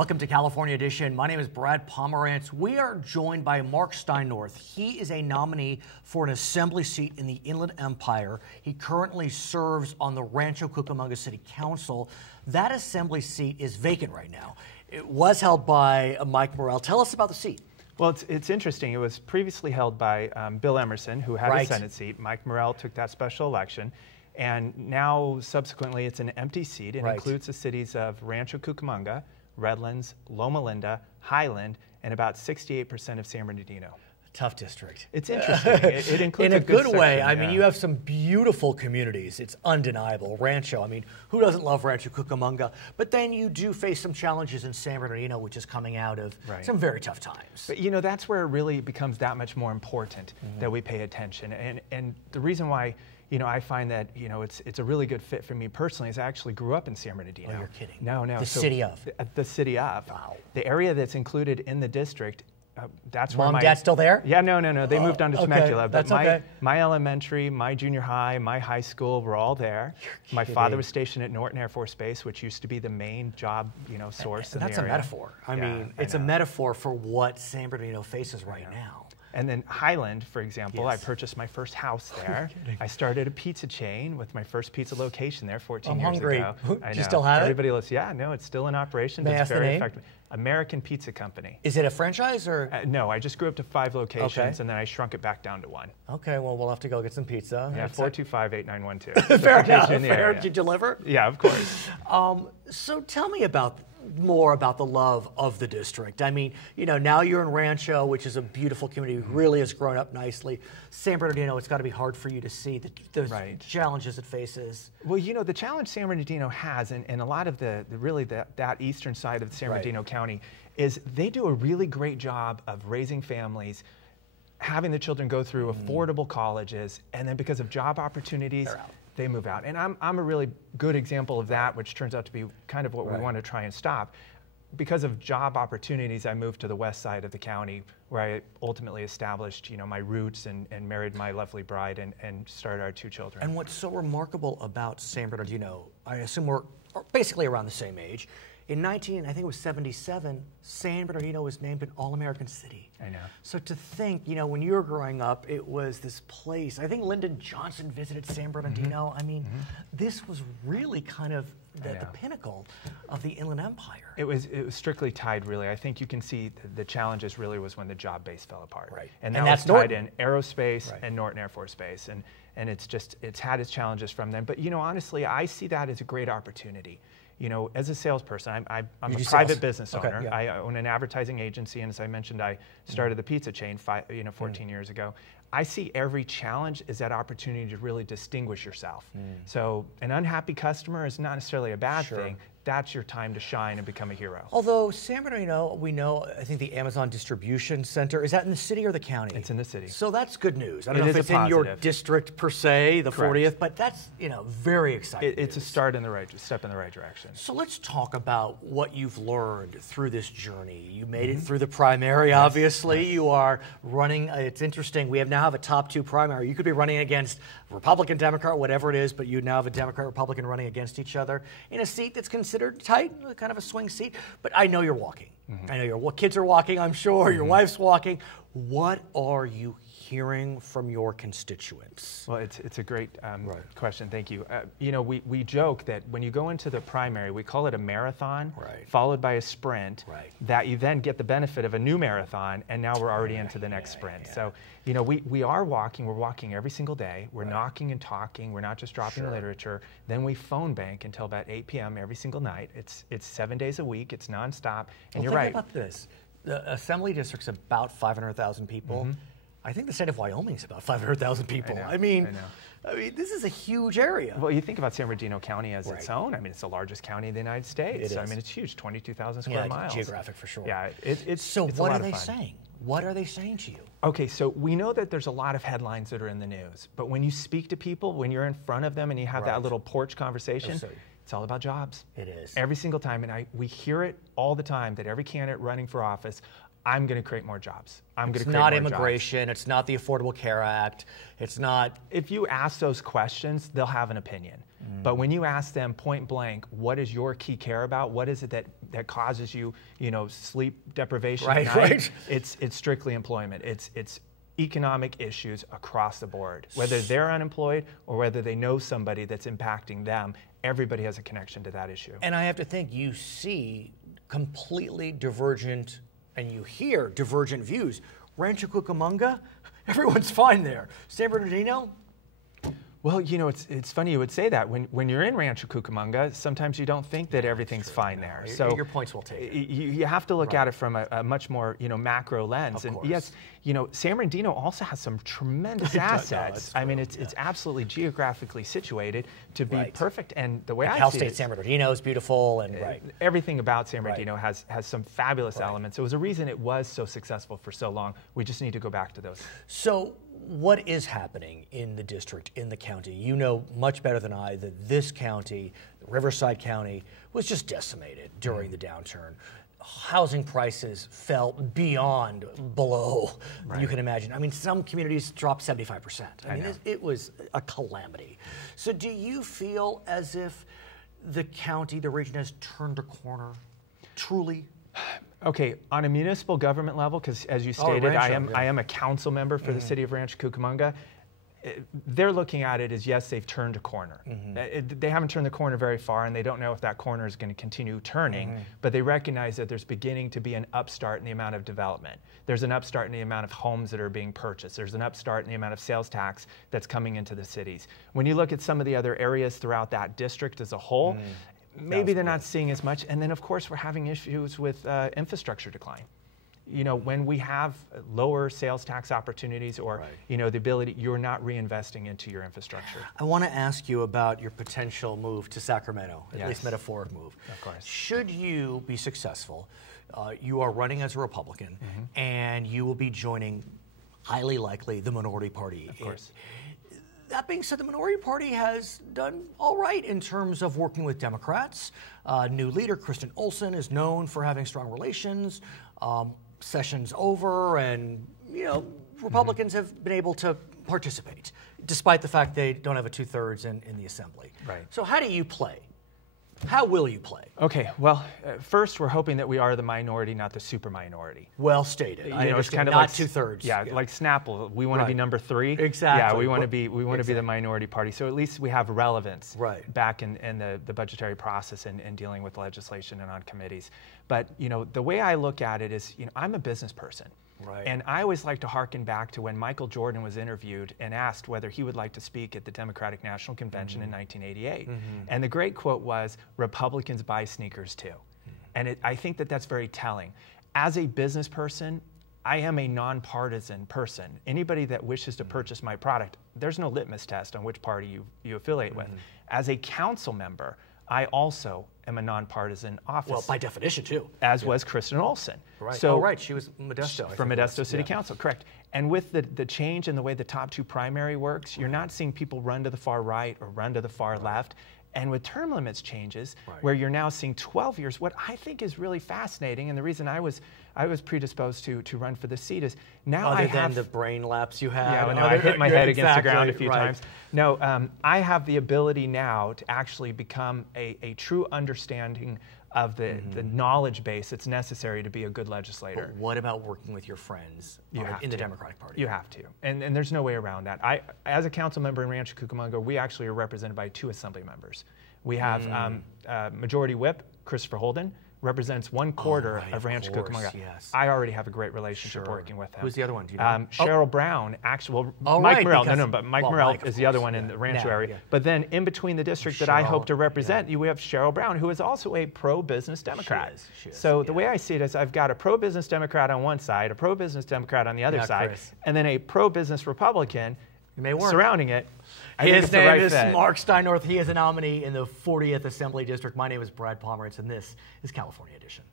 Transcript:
Welcome to California Edition. My name is Brad Pomerance. We are joined by Marc Steinorth. He is a nominee for an assembly seat in the Inland Empire. He currently serves on the Rancho Cucamonga City Council. That assembly seat is vacant right now. It was held by Mike Morrell. Tell us about the seat. Well, it's interesting. It was previously held by Bill Emerson, who had a Senate seat. Mike Morrell took that special election. And now, subsequently, it's an empty seat. It includes the cities of Rancho Cucamonga, Redlands, Loma Linda, Highland, and about 68% of San Bernardino. Tough district. It's interesting. It includes in a good way. section, I mean, you have some beautiful communities. It's undeniable. Rancho, I mean, who doesn't love Rancho Cucamonga? But then you do face some challenges in San Bernardino, which is coming out of some very tough times. But you know, that's where it really becomes that much more important that we pay attention. And the reason why, you know, I find that, you know, it's a really good fit for me personally is I actually grew up in San Bernardino. Oh, you're kidding. No. The city of. The city of. Wow. The area that's included in the district, that's where Mom and Dad still there? Yeah, no. They moved on to Temecula. But That's my elementary, my junior high, my high school were all there. My father was stationed at Norton Air Force Base, which used to be the main job, you know, source in the area. That's a metaphor. I mean, it's a metaphor for what San Bernardino faces right now. And then Highland, for example, I purchased my first house there. I started a pizza chain with my first pizza location there 14 years ago. Do you still have Everybody listens. Yeah, no, it's still in operation. May I ask the name? Effective. American Pizza Company. Is it a franchise or? No, I just grew up to 5 locations and then I shrunk it back down to 1. Okay, well, we'll have to go get some pizza. Yeah, 425-8912. Fair enough. Fair. Did you deliver? Yeah, of course. So tell me more about the love of the district. I mean, you know, now you're in Rancho, which is a beautiful community, really has grown up nicely. San Bernardino, it's got to be hard for you to see the challenges it faces. Well, you know, the challenge San Bernardino has, and a lot of that eastern side of San Bernardino County, is they do a really great job of raising families, having the children go through affordable colleges, and then because of job opportunities, they move out. And I'm a really good example of that, which turns out to be kind of what we want to try and stop. Because of job opportunities, I moved to the west side of the county, where I ultimately established, you know, my roots and married my lovely bride and started our 2 children. And what's so remarkable about San Bernardino, I assume we're basically around the same age. In I think it was 77, San Bernardino was named an All-American City. I know. So to think, you know, when you were growing up, it was this place. I think Lyndon Johnson visited San Bernardino. I mean, this was really kind of the pinnacle of the Inland Empire. It was strictly tied, really. I think you can see the challenges really was when the job base fell apart. Right. And that's tied in aerospace and Norton Air Force Base. And it's had its challenges from them. But, you know, honestly, I see that as a great opportunity. You know, as a salesperson, I'm a private business owner. I own an advertising agency, and as I mentioned, I started the pizza chain 14 years ago. I see every challenge as that opportunity to really distinguish yourself. So an unhappy customer is not necessarily a bad thing. That's your time to shine and become a hero. Although San Bernardino, we know, I think the Amazon Distribution Center, is that in the city or the county? It's in the city. So that's good news. I don't know if it's in your district per se, the 40th, but that's, you know, very exciting. It's a step in the right direction. So let's talk about what you've learned through this journey. You made it through the primary, obviously. You are running, it's interesting, we now have a top 2 primary. You could be running against Republican, Democrat, whatever it is, but you now have a Democrat, Republican running against each other in a seat that's considered tight, kind of a swing seat. But I know you're walking. I know your kids are walking, I'm sure. Your wife's walking. What are you hearing from your constituents? Well, it's a great question. Thank you. You know, we joke that when you go into the primary, we call it a marathon, followed by a sprint, that you then get the benefit of a new marathon, and now we're already into the next sprint. So, you know, we are walking. We're walking every single day. We're knocking and talking. We're not just dropping the literature. Then we phone bank until about 8 p.m. every single night. It's 7 days a week. It's nonstop. And you're right. Think about this. The Assembly District's about 500,000 people. I think the state of Wyoming is about 500,000 people. I mean, this is a huge area. Well, you think about San Bernardino County as its own. I mean, it's the largest county in the United States. I mean, it's huge, 22,000 square miles. Geographic for sure. Yeah, so what are they saying? What are they saying to you? Okay, so we know that there's a lot of headlines that are in the news, but when you speak to people, when you're in front of them and you have that little porch conversation, it's all about jobs. It is. Every single time, and we hear it all the time that every candidate running for office I'm going to create more jobs. I'm going to create It's not more immigration. jobs. It's not the Affordable Care Act. It's not. If you ask those questions, they'll have an opinion. But when you ask them point blank, what is your key care about? What is it that causes you, sleep deprivation at night? Right. It's strictly employment. It's economic issues across the board. Whether they're unemployed or whether they know somebody that's impacting them, everybody has a connection to that issue. And I have to think you see completely divergent, and you hear divergent views. Rancho Cucamonga, everyone's fine there. San Bernardino. Well, it's funny you would say that. When you're in Rancho Cucamonga, sometimes you don't think that everything's fine there. So your points will take it. You have to look at it from a much more macro lens. Of And course. yes, San Bernardino also has some tremendous assets. I mean, it's absolutely geographically situated to be perfect. And the way I Cal see State it, San Bernardino is beautiful, and everything about San Bernardino has some fabulous elements. It was a reason it was so successful for so long. We just need to go back to those. So what is happening in the district, in the county? You know much better than I that this county, Riverside County, was just decimated during the downturn. Housing prices fell beyond below you can imagine. I mean, some communities dropped 75%. I mean, it was a calamity. So do you feel as if the county, the region has turned a corner, truly? Okay, on a municipal government level, because as you stated, Rancho, I am a council member for the city of Rancho Cucamonga. They're looking at it as, yes, they've turned a corner. They haven't turned the corner very far, and they don't know if that corner is going to continue turning, but they recognize that there's beginning to be an upstart in the amount of development. There's an upstart in the amount of homes that are being purchased. There's an upstart in the amount of sales tax that's coming into the cities. When you look at some of the other areas throughout that district as a whole, maybe they're not seeing as much. And then, of course, we're having issues with infrastructure decline. When we have lower sales tax opportunities or, the ability, you're not reinvesting into your infrastructure. I want to ask you about your potential move to Sacramento, at least metaphoric move. Of course. Should you be successful, you are running as a Republican, and you will be joining, highly likely, the minority party. Of course. That being said, the minority party has done all right in terms of working with Democrats. New leader, Kristen Olson, is known for having strong relations. Session's over, and Republicans have been able to participate, despite the fact they don't have a 2/3 in the assembly. Right. So how do you play? How will you play? Okay, well, first we're hoping that we are the minority, not the super minority. Well stated. It's kind of not like 2/3. Yeah, like Snapple. We want to be number 3. Exactly. Yeah, we want to be the minority party. So at least we have relevance back in the budgetary process and dealing with legislation and on committees. But the way I look at it is, I'm a business person. Right. And I always like to hearken back to when Michael Jordan was interviewed and asked whether he would like to speak at the Democratic National Convention in 1988. And the great quote was, "Republicans buy sneakers too." And I think that that's very telling. As a business person, I am a nonpartisan person. Anybody that wishes to purchase my product, there's no litmus test on which party you affiliate with. As a council member, I also am a nonpartisan office. Well, by definition, too. As was Kristen Olson. Right. So, She was Modesto. From Modesto City Council, correct. And with the change in the way the top 2 primary works, you're not seeing people run to the far right or run to the far left. And with term limits changes, where you're now seeing 12 years, what I think is really fascinating, and the reason I was predisposed to run for this seat is now Other I than have the brain lapse you had. Yeah, no, I hit my head against the ground a few times. No, I have the ability now to actually become a true understanding of the knowledge base that's necessary to be a good legislator. But what about working with your friends in the Democratic Party? You have to, and there's no way around that. As a council member in Rancho Cucamonga, we actually are represented by 2 assembly members. We have Majority Whip Christopher Holden, represents 1/4 of Rancho Cucamonga. Yes. I already have a great relationship working with him. Who's the other one? Do you know? Cheryl Brown, Mike Morrell. But Mike Morrell is the other one in the Rancho area. Yeah. But then in between the district that I hope to represent, we have Cheryl Brown, who is also a pro-business Democrat. She is, so the way I see it is I've got a pro-business Democrat on one side, a pro-business Democrat on the other side, and then a pro-business Republican surrounding it. His name is Marc Steinorth. He is a nominee in the 40th Assembly District. My name is Brad Pomerance, and this is California Edition.